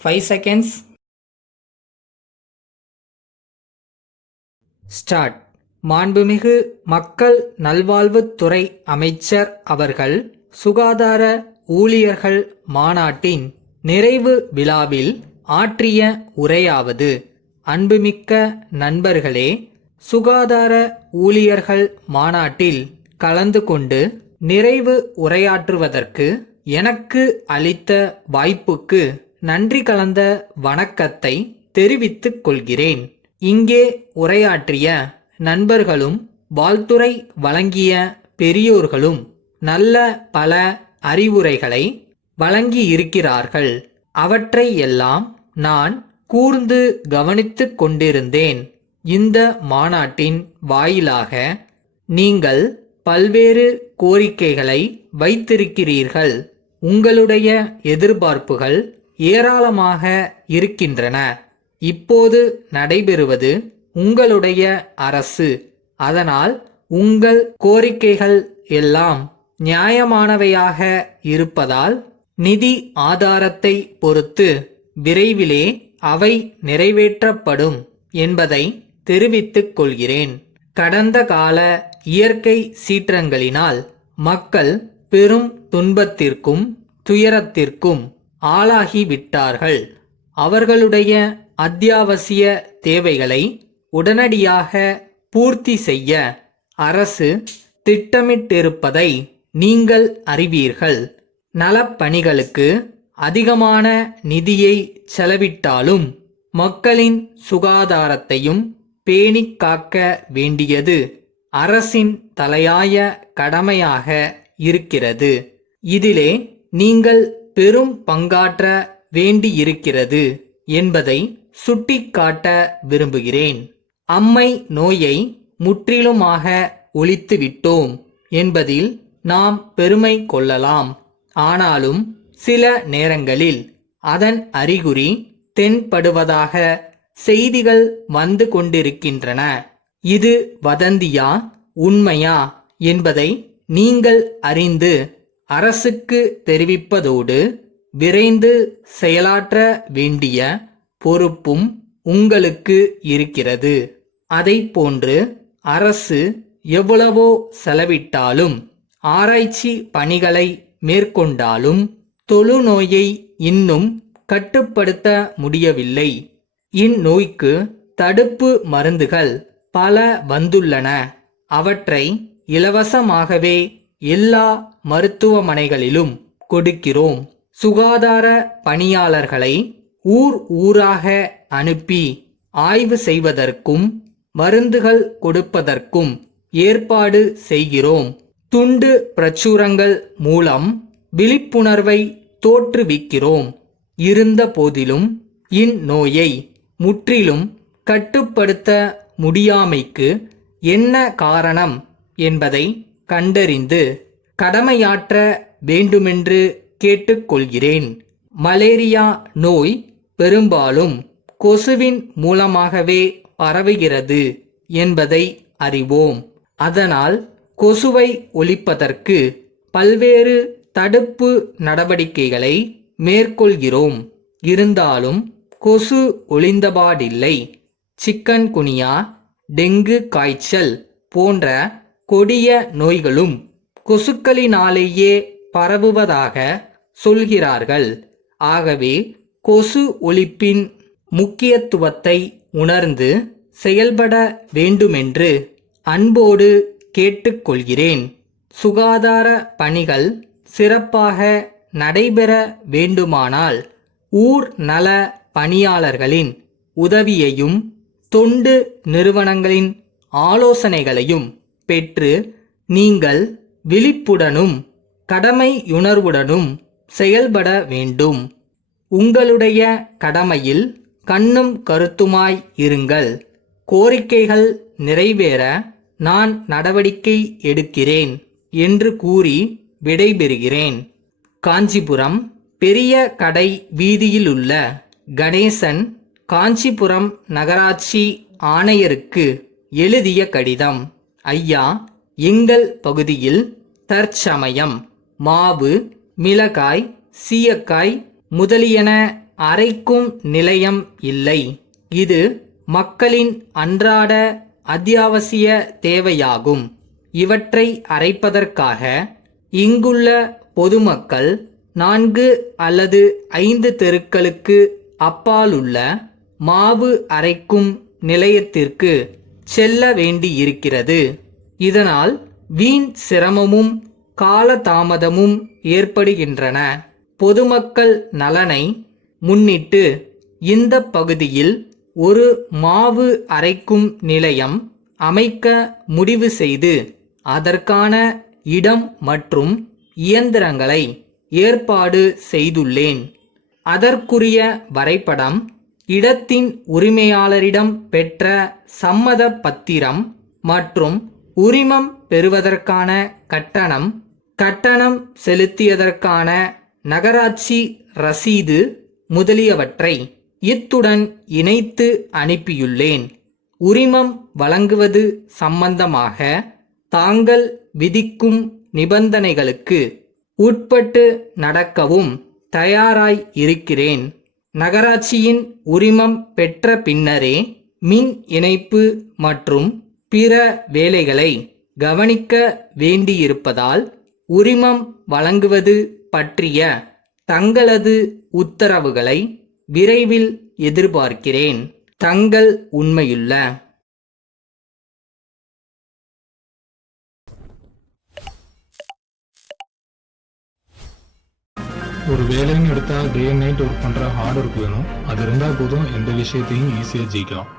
5 seconds. Start. மாண்புமிகு மக்கள் நல்வாழ்வுத்துறை அமைச்சர் அவர்கள் சுகாதார ஊழியர்கள் மாநாட்டின் நிறைவு விழாவில் ஆற்றிய உரையாவது: அன்புமிக்க நண்பர்களே, சுகாதார ஊழியர்கள் மாநாட்டில் கலந்து கொண்டு நிறைவு உரையாற்றுவதற்கு எனக்கு அளித்த வாய்ப்புக்கு நன்றி கலந்த வணக்கத்தை தெரிவித்துக் கொள்கிறேன். இங்கே உரையாற்றிய நண்பர்களும் வாழ்த்துரை வழங்கிய பெரியோர்களும் நல்ல பல அறிவுரைகளை வழங்கியிருக்கிறார்கள். அவற்றை எல்லாம் நான் கூர்ந்து கவனித்துக் கொண்டிருந்தேன். இந்த மாநாட்டின் வாயிலாக நீங்கள் பல்வேறு கோரிக்கைகளை வைத்திருக்கிறீர்கள். உங்களுடைய எதிர்பார்ப்புகள் ஏராளமாக இருக்கின்றன. இப்போது நடைபெறுவது உங்களுடைய அரசு. அதனால் உங்கள் கோரிக்கைகள் எல்லாம் நியாயமானவையாக இருப்பதால் நிதி ஆதாரத்தை பொறுத்து விரைவிலே அவை நிறைவேற்றப்படும் என்பதை தெரிவித்துக் கொள்கிறேன். கடந்த கால இயற்கை சீற்றங்களினால் மக்கள் பெரும் துன்பத்திற்கும் துயரத்திற்கும் ஆளாகிவிட்டார்கள். அவர்களுடைய அத்தியாவசிய தேவைகளை உடனடியாக பூர்த்தி செய்ய அரசு திட்டமிட்டிருப்பதை நீங்கள் அறிவீர்கள். நலப்பணிகளுக்கு அதிகமான நிதியை செலவிட்டாலும் மக்களின் சுகாதாரத்தையும் பேணிக் காக்க வேண்டியது அரசின் தலையாய கடமையாக இருக்கிறது. இதிலே நீங்கள் பெரும் பங்காற்ற வேண்டியிருக்கிறது என்பதை சுட்டிக்காட்ட விரும்புகிறேன். அம்மை நோயை முற்றிலுமாக ஒழித்துவிட்டோம் என்பதில் நாம் பெருமை கொள்ளலாம். ஆனாலும் சில நேரங்களில் அதன் அறிகுறி தென்படுவதாக செய்திகள் வந்து கொண்டிருக்கின்றன. இது வதந்தியா உண்மையா என்பதை நீங்கள் அறிந்து அரசுக்கு தெரிவிப்பதோடு விரைந்து செயலாற்ற வேண்டிய பொறுப்பும் உங்களுக்கு இருக்கிறது. அதைப்போன்று அரசு எவ்வளவோ செலவிட்டாலும் ஆராய்ச்சி பணிகளை மேற்கொண்டாலும் தொழுநோயை இன்னும் கட்டுப்படுத்த முடியவில்லை. இந்நோய்க்கு தடுப்பு மருந்துகள் பல வந்துள்ளன. அவற்றை இலவசமாகவே எல்லா மருத்துவமனைகளிலும் கொடுக்கிறோம். சுகாதார பணியாளர்களை ஊர் ஊராக அனுப்பி ஆய்வு செய்வதற்கும் மருந்துகள் கொடுப்பதற்கும் ஏற்பாடு செய்கிறோம். துண்டு பிரச்சுரங்கள் மூலம் விழிப்புணர்வை தோற்றுவிக்கிறோம். இருந்த போதிலும் இந்நோயை முற்றிலும் கட்டுப்படுத்த முடியாமைக்கு என்ன காரணம் என்பதை கண்டறிந்து கடமையாற்ற வேண்டுமென்று கேட்டுக்கொள்கிறேன். மலேரியா நோய் பெரும்பாலும் கொசுவின் மூலமாகவே பரவுகிறது என்பதை அறிவோம். அதனால் கொசுவை ஒழிப்பதற்கு பல்வேறு தடுப்பு நடவடிக்கைகளை மேற்கொள்கிறோம். இருந்தாலும் கொசு ஒழிந்தபாடில்லை. சிக்கன்குனியா, டெங்கு காய்ச்சல் போன்ற கொடிய நோய்களும் கொசுக்களினாலேயே பரவுவதாக சொல்கிறார்கள். ஆகவே கொசு ஒழிப்பின் முக்கியத்துவத்தை உணர்ந்து செயல்பட வேண்டுமென்று அன்போடு கேட்டுக்கொள்கிறேன். சுகாதார பணிகள் சிறப்பாக நடைபெற வேண்டுமானால் ஊர் நல பணியாளர்களின் உதவியையும் தொண்டு நிறுவனங்களின் ஆலோசனைகளையும் பெற்று நீங்கள் விழிப்புடனும் கடமையுணர்வுடனும் செயல்பட வேண்டும். உங்களுடைய கடமையில் கண்ணும் கருத்துமாய் இருங்கள். கோரிக்கைகள் நிறைவேற நான் நடவடிக்கை எடுக்கிறேன் என்று கூறி விடைபெறுகிறேன். காஞ்சிபுரம் பெரிய கடை வீதியிலுள்ள கணேசன் காஞ்சிபுரம் நகராட்சி ஆணையருக்கு எழுதிய கடிதம். ஐயா, எங்கள் பகுதியில் தற்சமயம் மாவு, மிளகாய், சீயக்காய் முதலியன அரைக்கும் நிலையம் இல்லை. இது மக்களின் அன்றாட அத்தியாவசிய தேவையாகும். இவற்றை அரைப்பதற்காக இங்குள்ள பொதுமக்கள் 4 அல்லது 5 தெருக்களுக்கு அப்பாலுள்ள மாவு அரைக்கும் நிலையத்திற்கு செல்ல வேண்டியிருக்கிறது. இதனால் வீண் சிரமமும் காலதாமதமும் ஏற்படுகின்றன. பொதுமக்கள் நலனை முன்னிட்டு இந்த பகுதியில் ஒரு மாவு அரைக்கும் நிலையம் அமைக்க முடிவு செய்து அதற்கான இடம் மற்றும் இயந்திரங்களை ஏற்பாடு செய்துள்ளேன். அதற்குரிய வரைபடம், இடத்தின் உரிமையாளரிடம் பெற்ற சம்மத பத்திரம் மற்றும் உரிமம் பெறுவதற்கான கட்டணம் செலுத்தியதற்கான நகராட்சி ரசீது முதலியவற்றை இத்துடன் இணைத்து அனுப்பியுள்ளேன். உரிமம் வழங்குவது சம்பந்தமாக தாங்கள் விதிக்கும் நிபந்தனைகளுக்கு உட்பட்டு நடக்கவும் தயாராய் இருக்கிறேன். நகராட்சியின் உரிமம் பெற்ற பின்னரே மின் இணைப்பு மற்றும் பிற வேலைகளை கவனிக்க வேண்டியிருப்பதால் உரிமம் வழங்குவது பற்றிய தங்களது உத்தரவுகளை விரைவில் எதிர்பார்க்கிறேன். தங்கள் உண்மையுள்ள ஒரு வேலைன்னு எடுத்தா டே அண்ட் நைட் ஒர்க் பண்ற ஹார்ட் ஒர்க் வேணும். அது இருந்தா போதும் எந்த விஷயத்தையும் ஈஸியா ஜெயிக்கலாம்.